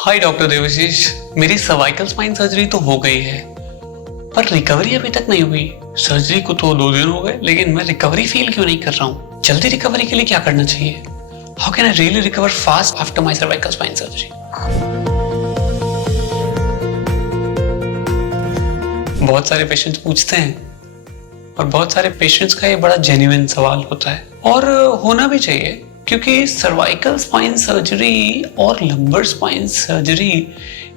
हाय doctor Debashish, मेरी cervical spine surgery तो हो गई है पर रिकवरी अभी तक नहीं हुई। सर्जरी को तो 2 दिन हो गए लेकिन मैं रिकवरी फील क्यों नहीं कर रहा हूँ। जल्दी रिकवरी के लिए क्या करना चाहिए? How can I really recover fast after my cervical spine surgery? बहुत सारे पेशेंट्स पूछते हैं और बहुत सारे पेशेंट्स का ये बड़ा जेन्युइन सवाल होता है और होना भी चाहिए, क्योंकि सर्वाइकल स्पाइन सर्जरी और लंबर स्पाइन सर्जरी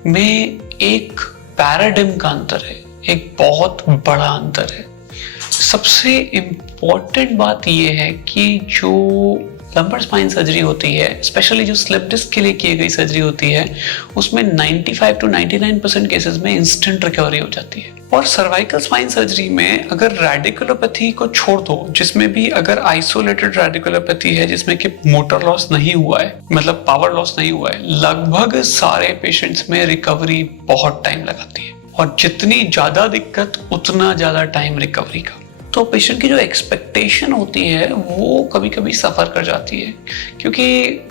में एक पैराडिम का अंतर है, एक बहुत बड़ा अंतर है। सबसे इम्पोर्टेंट बात यह है कि जो लंबर स्पाइन सर्जरी होती है, स्पेशली जो स्लिप डिस्क के लिए की गई सर्जरी होती है, उसमें 95 to 99% केसेस में इंस्टेंट रिकवरी हो जाती है। और सर्वाइकल स्पाइन सर्जरी में अगर रेडिकुलोपैथी को छोड़ दो, जिसमें भी अगर आइसोलेटेड रेडिकुलोपैथी है जिसमें कि मोटर लॉस नहीं हुआ है, मतलब पावर लॉस नहीं हुआ है, लगभग सारे पेशेंट्स में रिकवरी बहुत टाइम लगाती है और जितनी ज्यादा दिक्कत उतना ज्यादा टाइम रिकवरी का। तो पेशेंट की जो एक्सपेक्टेशन होती है वो कभी कभी सफ़र कर जाती है, क्योंकि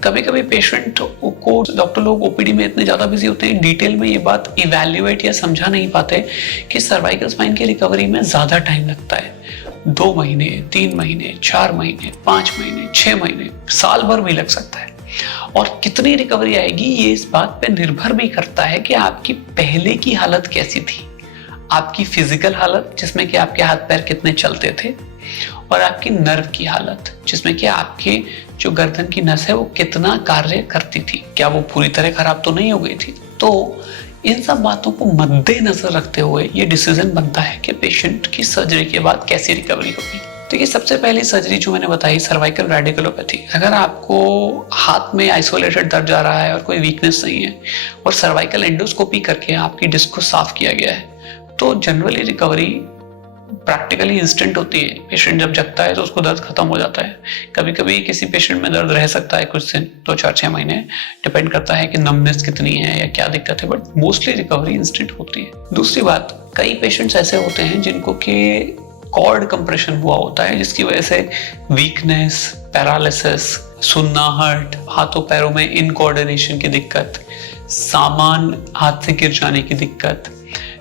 कभी कभी पेशेंट को डॉक्टर लोग ओपीडी में इतने ज़्यादा बिजी होते हैं, डिटेल में ये बात इवैल्यूएट या समझा नहीं पाते कि सर्वाइकल स्पाइन की रिकवरी में ज़्यादा टाइम लगता है। 2 महीने, 3 महीने, 4 महीने, 5 महीने, 6 महीने, साल भर भी लग सकता है। और कितनी रिकवरी आएगी ये इस बात पे निर्भर भी करता है कि आपकी पहले की हालत कैसी थी, आपकी फिजिकल हालत जिसमें कि आपके हाथ पैर कितने चलते थे, और आपकी नर्व की हालत जिसमें कि आपके जो गर्दन की नस है वो कितना कार्य करती थी, क्या वो पूरी तरह खराब तो नहीं हो गई थी। तो इन सब बातों को मद्देनजर रखते हुए ये डिसीजन बनता है कि पेशेंट की सर्जरी के बाद कैसी रिकवरी होगी। तो ये सबसे पहली सर्जरी जो मैंने बताई, सर्वाइकल रेडिकुलोपैथी। अगर आपको हाथ में आइसोलेटेड दर्द जा रहा है और कोई वीकनेस नहीं है और सर्वाइकल एंडोस्कोपी करके आपकी डिस्क को साफ किया गया है, तो जनरली रिकवरी प्रैक्टिकली इंस्टेंट होती है। पेशेंट जब जगता है तो उसको दर्द खत्म हो जाता है। कभी कभी किसी पेशेंट में दर्द रह सकता है कुछ दिन, 2, 4, 6 महीने, डिपेंड करता है कि नमनेस कितनी है या क्या दिक्कत है, बट मोस्टली रिकवरी इंस्टेंट होती है। दूसरी बात, कई पेशेंट्स ऐसे होते हैं जिनको के कॉर्ड कंप्रेशन हुआ होता है, जिसकी वजह से वीकनेस, पैरालिसिस, सुन्नाहट, हाथों पैरों में इनकोऑर्डिनेशन की दिक्कत, सामान हाथ से गिर जाने की दिक्कत,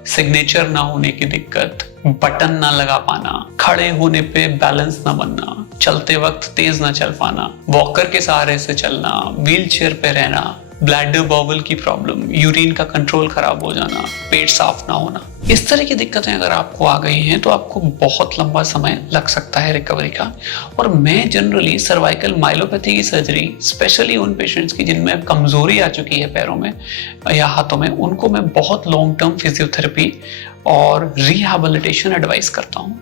सिग्नेचर ना होने की दिक्कत, बटन ना लगा पाना, खड़े होने पे बैलेंस ना बनना, चलते वक्त तेज ना चल पाना, वॉकर के सहारे से चलना, व्हील चेयर पे रहना, ब्लैडर बाउल की प्रॉब्लम, यूरिन का कंट्रोल खराब हो जाना, पेट साफ ना होना, इस तरह की दिक्कतें अगर आपको आ गई हैं तो आपको बहुत लंबा समय लग सकता है रिकवरी का। और मैं जनरली सर्वाइकल माइलोपैथी की सर्जरी, स्पेशली उन पेशेंट्स की जिनमें कमजोरी आ चुकी है पैरों में या हाथों में, उनको मैं बहुत लॉन्ग टर्म फिजियोथेरेपी और रिहैबिलिटेशन एडवाइस करता हूँ।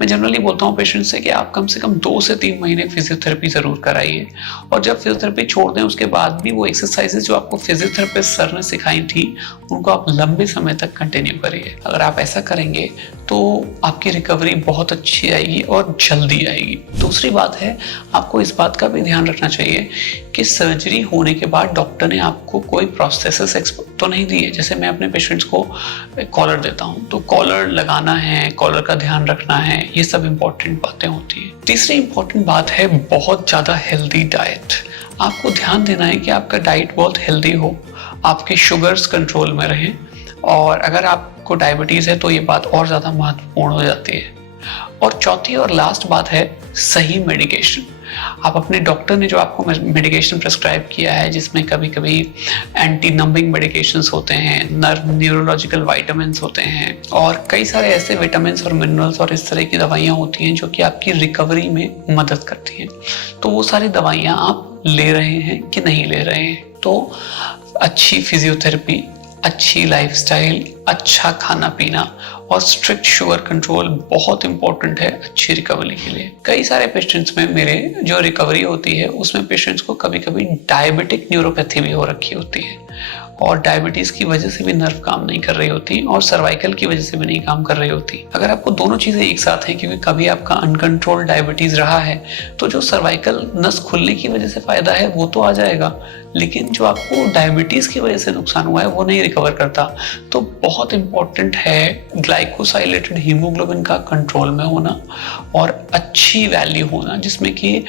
मैं जनरली बोलता हूँ पेशेंट से कि आप कम से कम 2 से 3 महीने फिजियोथेरेपी जरूर कराइए, और जब फिजियोथेरेपी छोड़ दें उसके बाद भी वो एक्सरसाइजेज जो आपको फिजियोथेरेपिस्ट सर ने सिखाई थी उनको आप लंबे समय तक कंटिन्यू करिए। अगर आप ऐसा करेंगे तो आपकी रिकवरी बहुत अच्छी आएगी और जल्दी आएगी। दूसरी बात है, आपको इस बात का भी ध्यान रखना चाहिए कि सर्जरी होने के बाद डॉक्टर ने आपको कोई प्रोस्थेसिस तो नहीं दी है। जैसे मैं अपने पेशेंट्स को कॉलर देता हूँ तो कॉलर लगाना है, कॉलर का ध्यान रखना है, ये सब इंपॉर्टेंट बातें होती हैं। तीसरी इंपॉर्टेंट बात है बहुत ज़्यादा हेल्दी डाइट। आपको ध्यान देना है कि आपका डाइट बहुत हेल्दी हो, आपके शुगर्स कंट्रोल में रहें, और अगर आपको डायबिटीज़ है तो ये बात और ज़्यादा महत्वपूर्ण हो जाती है। और चौथी और लास्ट बात है सही मेडिकेशन। आप अपने डॉक्टर ने जो आपको मेडिकेशन प्रेस्क्राइब किया है, जिसमें कभी कभी एंटी नंबिंग मेडिकेशंस होते हैं, न्यूरोलॉजिकल विटामिन्स होते हैं, और कई सारे ऐसे विटामिन्स और मिनरल्स और इस तरह की दवाइयाँ होती हैं जो कि आपकी रिकवरी में मदद करती हैं। तो वो सारी दवाइयाँ आप ले रहे हैं कि नहीं ले रहे हैं। तो अच्छी फिजियोथेरेपी, अच्छी लाइफस्टाइल, अच्छा खाना पीना और स्ट्रिक्ट शुगर कंट्रोल बहुत इंपॉर्टेंट है अच्छी रिकवरी के लिए। कई सारे पेशेंट्स में मेरे जो रिकवरी होती है उसमें पेशेंट्स को कभी कभी डायबिटिक न्यूरोपैथी भी हो रखी होती है, और डायबिटीज की वजह से भी नर्व काम नहीं कर रही होती और सर्वाइकल की वजह से भी नहीं काम कर रही होती। अगर आपको दोनों चीजें एक साथ हैं, क्योंकि कभी आपका अनकंट्रोल्ड डायबिटीज रहा है तो जो सर्वाइकल नस खुलने की वजह से फायदा है वो तो आ जाएगा, लेकिन जो आपको डायबिटीज की वजह से नुकसान हुआ है वो नहीं रिकवर करता। तो बहुत इंपॉर्टेंट है ग्लाइकोसाइलेटेड हीमोग्लोबिन का कंट्रोल में होना और अच्छी वैल्यू होना जिसमें कि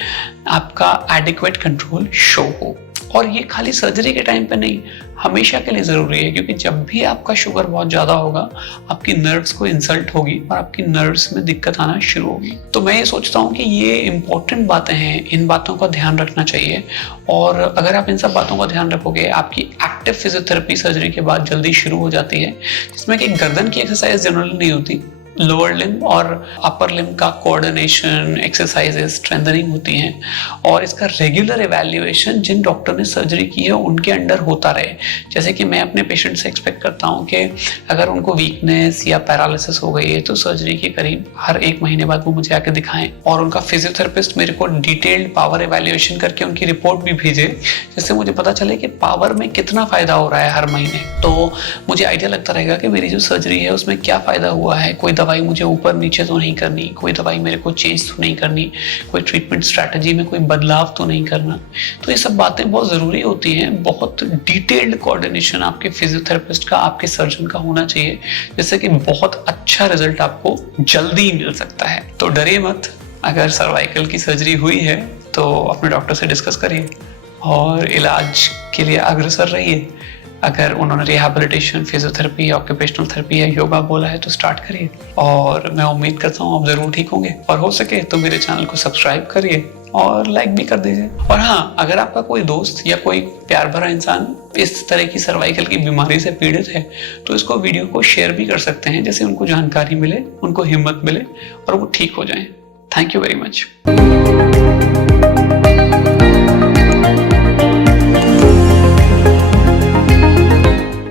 आपका एडिक्वेट कंट्रोल शो हो। और ये खाली सर्जरी के टाइम पे नहीं, हमेशा के लिए ज़रूरी है, क्योंकि जब भी आपका शुगर बहुत ज़्यादा होगा आपकी नर्व्स को इंसल्ट होगी और आपकी नर्व्स में दिक्कत आना शुरू होगी। तो मैं ये सोचता हूँ कि ये इंपॉर्टेंट बातें हैं, इन बातों का ध्यान रखना चाहिए। और अगर आप इन सब बातों का ध्यान रखोगे, आपकी एक्टिव फिजियोथेरेपी सर्जरी के बाद जल्दी शुरू हो जाती है, जिसमें कि गर्दन की एक्सरसाइज जनरली नहीं होती, लोअर लिम्ब और अपर लिम्ब का कोऑर्डिनेशन एक्सरसाइजेस स्ट्रेंथनिंग होती हैं, और इसका रेगुलर एवैल्यूएशन जिन डॉक्टर ने सर्जरी की है उनके अंडर होता रहे। जैसे कि मैं अपने पेशेंट से एक्सपेक्ट करता हूं कि अगर उनको वीकनेस या पैरालिसिस हो गई है तो सर्जरी के करीब हर 1 महीने बाद वो मुझे आके दिखाएं, और उनका फिजियोथेरेपिस्ट मेरे को डिटेल्ड पावर एवैल्यूएशन करके उनकी रिपोर्ट भी भेजे, जिससे मुझे पता चले कि पावर में कितना फायदा हो रहा है हर महीने। तो मुझे आइडिया लगता रहेगा कि मेरी जो सर्जरी है उसमें क्या फायदा हुआ है, कोई दवाई मुझे ऊपर नीचे तो नहीं करनी, कोई दवाई मेरे को चेंज तो नहीं करनी, कोई ट्रीटमेंट स्ट्रैटेजी में कोई बदलाव तो नहीं करना। तो ये सब बातें बहुत ज़रूरी होती हैं। बहुत डिटेल्ड कोऑर्डिनेशन आपके फिजियोथेरेपिस्ट का, आपके सर्जन का होना चाहिए, जिससे कि बहुत अच्छा रिजल्ट आपको जल्दी मिल सकता है। तो डरिए मत, अगर सर्वाइकल की सर्जरी हुई है तो अपने डॉक्टर से डिस्कस करिए और इलाज के लिए अग्रसर रहिए। अगर उन्होंने रिहैबिलिटेशन, फिजियोथेरेपी, ऑक्यूपेशनल थेरेपी या योगा बोला है तो स्टार्ट करिए, और मैं उम्मीद करता हूँ आप ज़रूर ठीक होंगे। और हो सके तो मेरे चैनल को सब्सक्राइब करिए और लाइक भी कर दीजिए। और हाँ, अगर आपका कोई दोस्त या कोई प्यार भरा इंसान इस तरह की सर्वाइकल की बीमारी से पीड़ित है तो इसको वीडियो को शेयर भी कर सकते हैं, जैसे उनको जानकारी मिले, उनको हिम्मत मिले और वो ठीक हो जाएं। Thank you very much.